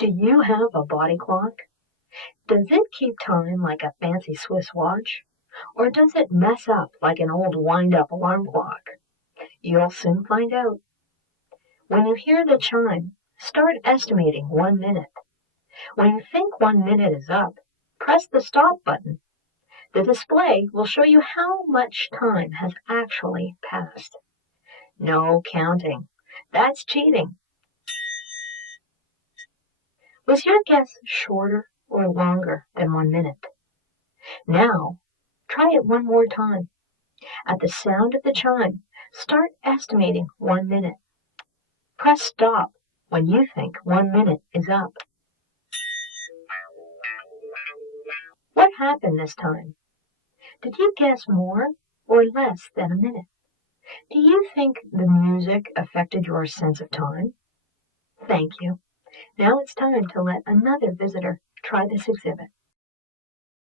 Do you have a body clock? Does it keep time like a fancy Swiss watch? Or does it mess up like an old wind-up alarm clock? You'll soon find out. When you hear the chime, start estimating 1 minute. When you think 1 minute is up, press the stop button. The display will show you how much time has actually passed. No counting. That's cheating. Was your guess shorter or longer than 1 minute? Now, try it one more time. At the sound of the chime, start estimating 1 minute. Press stop when you think 1 minute is up. What happened this time? Did you guess more or less than a minute? Do you think the music affected your sense of time? Thank you. Now it's time to let another visitor try this exhibit.